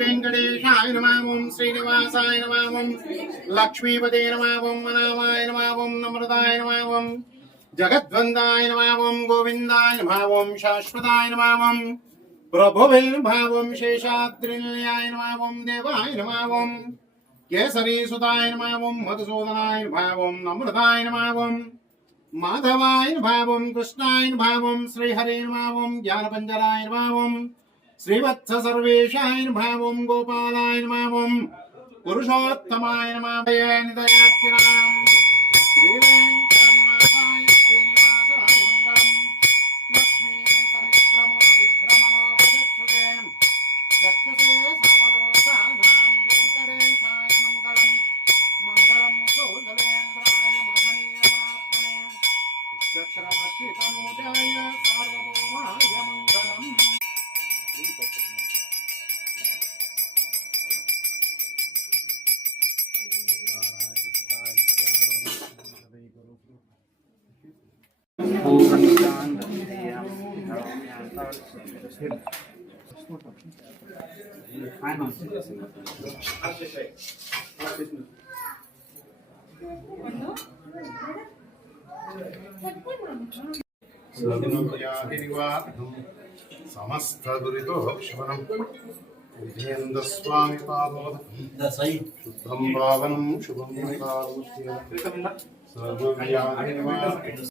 वेंकटेशाय नमः ओं श्रीनिवासाय नमः ओं लक्ष्मीपते नमः ओं अनामाय नमः ओं नम्रताय नमः ओं जगद्वंदाय नमः ओं गोविंदाय नमः ओं शाश्वताय नमः ओं प्रभुवे नमः ओं शेषाद्रिनिलयाय नमः ओं देवाय नमः ओं केसरीसुताय नमः ओं मधुसूदनाय नमः ओं नम्रताय नमः ओं माधवाय नमः ओं कृष्णाय नमः ओं श्रीहरे नमः ओं ज्ञानपंजराय नमः ओं श्रीवत्स सर्वेशाय नमः ओं गोपालाय नमः ओं पुरुषोत्तमाय नमः निदयात्रिणां श्रीवेंकटनिवासाय श्रीनिवासाय मङ्गलम् लक्ष्मी समिभ्रमो विभ्रमो गजच्छुते चक्षुषे सर्वलोकानां वेङ्कटेशाय मङ्गलम् मङ्गलं कौसलेन्द्राय महनीयगुणात्मने चक्रवर्तितनूजाय सार्वभौमाय मङ्गलम् समस्त दुरितोक्षणं विजयेन्द्र स्वामी पादोदकं शुद्धं पावनं शुभं सर्वव्याधिनिवारणं